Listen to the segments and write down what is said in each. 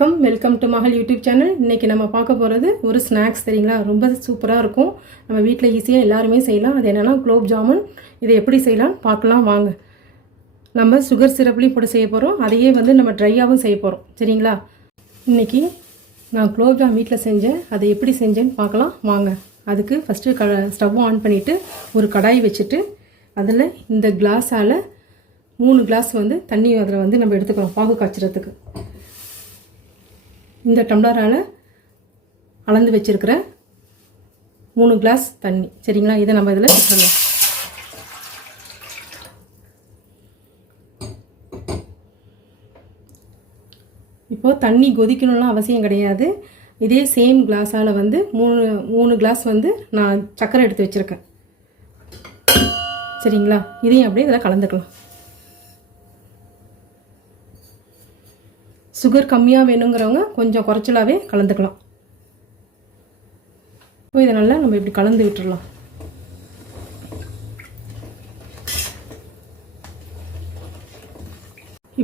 வணக்கம், welcome to மகள் YouTube channel. இன்றைக்கி நம்ம பார்க்க போகிறது ஒரு ஸ்நாக்ஸ். சரிங்களா, ரொம்ப சூப்பராக இருக்கும். நம்ம வீட்டில் ஈஸியாக எல்லாருமே செய்யலாம். அது என்னென்னா குலோப் ஜாமுன். இதை எப்படி செய்யலாம் பார்க்கலாம் வாங்க. நம்ம சுகர் சிரப்லேயும் போட்டு செய்ய போகிறோம். அதையே நம்ம ட்ரையாகவும் செய்ய போகிறோம். சரிங்களா, இன்றைக்கி நான் குலோப் ஜாம் வீட்டில் செஞ்சேன். அதை எப்படி செஞ்சேன்னு பார்க்கலாம் வாங்க. அதுக்கு ஃபஸ்ட்டு ஸ்டவ் ஆன் பண்ணிவிட்டு ஒரு கடாய் வச்சுட்டு அதில் இந்த கிளாஸால் 3 கிளாஸ் தண்ணி அதில் நம்ம எடுத்துக்கிறோம் பாகு காய்ச்சறதுக்கு. இந்த டம்ளரால் அளந்து வச்சிருக்கிற 3 கிளாஸ் தண்ணி. சரிங்களா, இதை நம்ம இதில் விட்டுறலாம். இப்போது தண்ணி கொதிக்கணும்லாம் அவசியம் கிடையாது. இதே சேம் கிளாஸால் 3 கிளாஸ் நான் சர்க்கரை எடுத்து வச்சுருக்கேன். சரிங்களா, இதையும் அப்படியே இதில் கலந்துக்கலாம். சுகர் கம்மியாக வேணுங்கிறவங்க கொஞ்சம் குறைச்சலாகவே கலந்துக்கலாம். இப்போ இதை நல்லா நம்ம இப்படி கலந்து விட்டுடலாம்.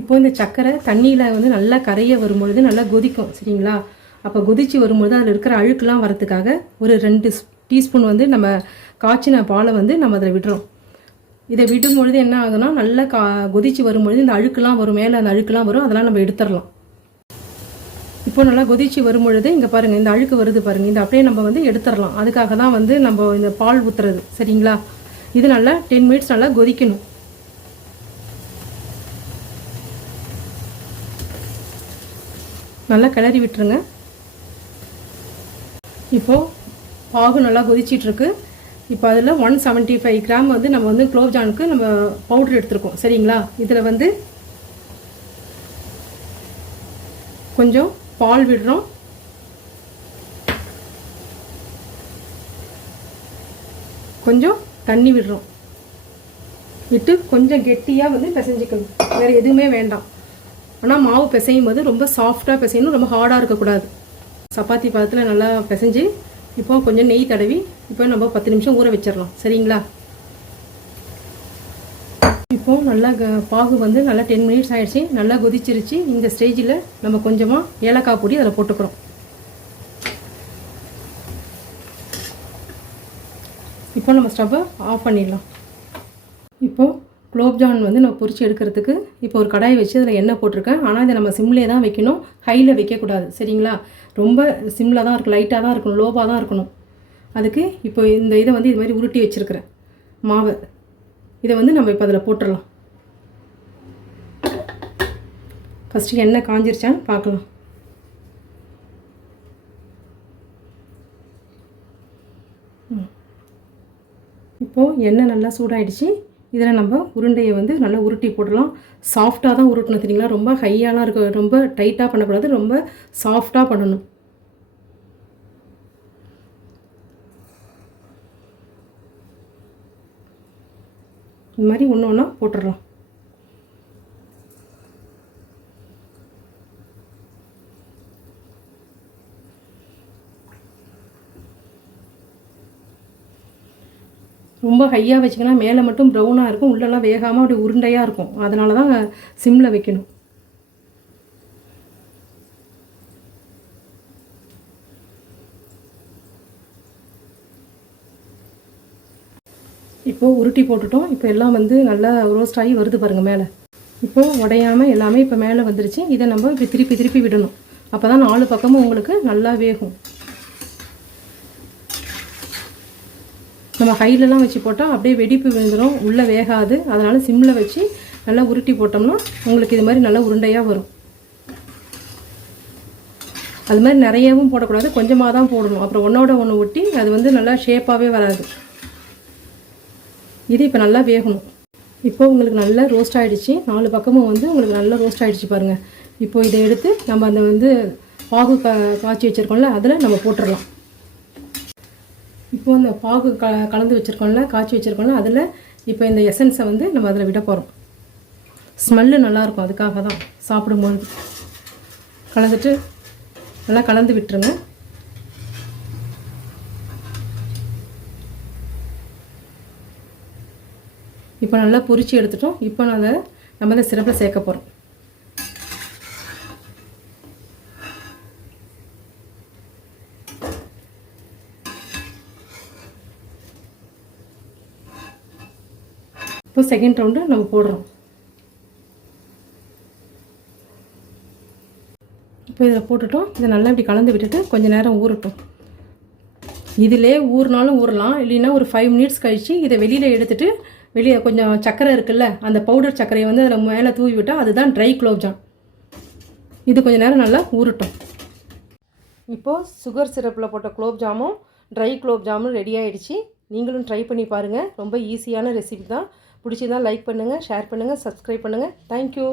இப்போ இந்த சர்க்கரை தண்ணியில் நல்லா கரைய வரும்பொழுது நல்லா கொதிக்கும். சரிங்களா, அப்போ கொதித்து வரும்பொழுது அதில் இருக்கிற அழுக்கெலாம் வரத்துக்காக ஒரு 2 டீஸ்பூன் நம்ம காய்ச்சின பாலை நம்ம அதில் விடுறோம். இதை விடும்பொழுது என்ன ஆகுதுன்னா நல்லா கொதித்து வரும்பொழுது இந்த அழுக்கெலாம் வரும், மேலே அந்த அழுக்கெலாம் வரும், அதெல்லாம் நம்ம எடுத்துடலாம். இப்போ நல்லா கொதிச்சு வரும்பொழுது இங்கே பாருங்கள், இந்த அழுக்கு வருது பாருங்கள், இந்த அப்படியே நம்ம எடுத்துடலாம். அதுக்காக தான் நம்ம இந்த பால் ஊற்றுறது. சரிங்களா, இது நல்லா 10 மினிட்ஸ் நல்லா கொதிக்கணும். நல்லா கிளறி விட்டுருங்க. இப்போது பாகு நல்லா கொதிச்சிட்ருக்கு. இப்போ அதில் 175 கிராம் நம்ம குலோப் ஜாமுக்கு நம்ம பவுட்ரு எடுத்துருக்கோம். சரிங்களா, இதில் கொஞ்சம் பால் விடுறோம். கொஞ்சம் தண்ணி விடுறோம். விட்டு கொஞ்சம் கெட்டியாக பிசைஞ்சிக்கணும். வேறு எதுவுமே வேண்டாம். ஆனால் மாவு பிசையும் போது ரொம்ப சாஃப்டாக பிசையணும், ரொம்ப ஹார்டாக இருக்கக்கூடாது. சப்பாத்தி பதத்தில் நல்லா பிசைஞ்சு இப்போ கொஞ்சம் நெய் தடவி இப்போ நம்ம 10 நிமிஷம் ஊற வச்சிடலாம். சரிங்களா, இப்போது நல்லா பாகு நல்லா 10 மினிட்ஸ் ஆகிடுச்சு, நல்லா கொதிச்சிருச்சு. இந்த ஸ்டேஜில் நம்ம கொஞ்சமாக ஏலக்காய் பொடி அதில் போட்டுக்கிறோம். இப்போ நம்ம ஸ்டவ்வை ஆஃப் பண்ணிடலாம். இப்போது குலோப் ஜாமுன் நம்ம பொரிச்சு எடுக்கிறதுக்கு இப்போ ஒரு கடாய் வச்சு அதில் எண்ணெய் போட்டிருக்கேன். ஆனால் இதை நம்ம சிம்லேயே தான் வைக்கணும், ஹையில் வைக்கக்கூடாது. சரிங்களா, ரொம்ப சிம்மில் தான் இருக்கும், லைட்டாக தான் இருக்கணும், லோவாக தான் இருக்கணும். அதுக்கு இப்போ இந்த இதை இது மாதிரி உருட்டி வச்சுருக்கிறேன் மாவை. இதை நம்ம இப்போ அதில் போட்டுடலாம். ஃபஸ்ட்டு எண்ணெய் காஞ்சிருச்சான்னு பார்க்கலாம். இப்போது எண்ணெய் நல்லா சூடாயிடுச்சு. இதில் நம்ம உருண்டையை நல்லா உருட்டி போடலாம். சாஃப்டாக தான் உருட்டணும். தெரியுங்களா, ரொம்ப ஹையாலாம் இருக்க, ரொம்ப டைட்டாக பண்ணக்கூடாது, ரொம்ப சாஃப்டாக பண்ணணும். இந்த மாதிரி ஒன்று ஒன்றா போட்டுடலாம். ரொம்ப ஹையாக வச்சிங்கன்னா மேலே மட்டும் ப்ரௌனாக இருக்கும், உள்ளெல்லாம் வேகாமல் அப்படி உருண்டையாக இருக்கும். அதனால தான் சிம்மில் வைக்கணும். இப்போது உருட்டி போட்டுட்டோம். இப்போ எல்லாம் நல்லா ரோஸ்ட் ஆகி வருது பாருங்கள் மேலே. இப்போது உடையாமல் எல்லாமே இப்போ மேலே வந்துருச்சு. இதை நம்ம இப்படி திருப்பி திருப்பி விடணும். அப்போ தான் 4 பக்கமும் உங்களுக்கு நல்லா வேகும். நம்ம ஹைலெலாம் வச்சு போட்டால் அப்படியே வெடிப்பு விழுந்துடும், உள்ளே வேகாது. அதனால் சிம்மில் வச்சு நல்லா உருட்டி போட்டோம்னா உங்களுக்கு இது மாதிரி நல்லா உருண்டையாக வரும். அது மாதிரி நிறையவும் போடக்கூடாது, கொஞ்சமாக தான் போடணும். அப்புறம் ஒன்றோட ஒன்று ஒட்டி அது நல்லா ஷேப்பாகவே வராது. இது இப்போ நல்லா வேகணும். இப்போ உங்களுக்கு நல்லா ரோஸ்ட் ஆகிடுச்சு. 4 பக்கமும் உங்களுக்கு நல்லா ரோஸ்ட் ஆகிடுச்சு பாருங்கள். இப்போ இதை எடுத்து நம்ம அந்த பாகு காய்ச்சி வச்சுருக்கோம்ல அதில் நம்ம போட்டுடலாம். இப்போது இந்த பாகு கலந்து வச்சுருக்கோம்ல, காய்ச்சி வச்சுருக்கோம்ல, அதில் இப்போ இந்த எசன்ஸை நம்ம அதில் விட போகிறோம். ஸ்மெல்லு நல்லாயிருக்கும், அதுக்காக தான் சாப்பிடும்போது. கலந்துட்டு நல்லா கலந்து விட்டுருங்க. இப்போ நல்லா பொரிச்சு எடுத்துட்டோம். இப்போ நம்ம இந்த சிரப்பில் சேர்க்க போகிறோம். இப்போ செகண்ட் ரவுண்டு நம்ம போடுறோம். இப்போ இதில் போட்டுட்டோம். இதை நல்லா இப்படி கலந்து விட்டுட்டு கொஞ்சம் நேரம் ஊறட்டும். இதிலே ஊறினாலும் ஊறலாம், இல்லைன்னா ஒரு 5 மினிட்ஸ் கழித்து இதை வெளியில் எடுத்துகிட்டு வெளியே கொஞ்சம் சர்க்கரை இருக்குல்ல, அந்த பவுடர் சர்க்கரையை வந்து அதில் மேலே தூவி விட்டால் அதுதான் ட்ரை குலோப்ஜாம். இது கொஞ்சம் நேரம் நல்லா ஊறட்டும். இப்போது சுகர் சிரப்பில் போட்ட குலோப்ஜாமும் ட்ரை குலோப்ஜாமும் ரெடி ஆகிடுச்சு. நீங்களும் ட்ரை பண்ணி பாருங்கள். ரொம்ப ஈஸியான ரெசிபி தான். பிடிச்சிதான் லைக் பண்ணுங்கள், ஷேர் பண்ணுங்கள், சப்ஸ்கிரைப் பண்ணுங்கள். தேங்க்யூ.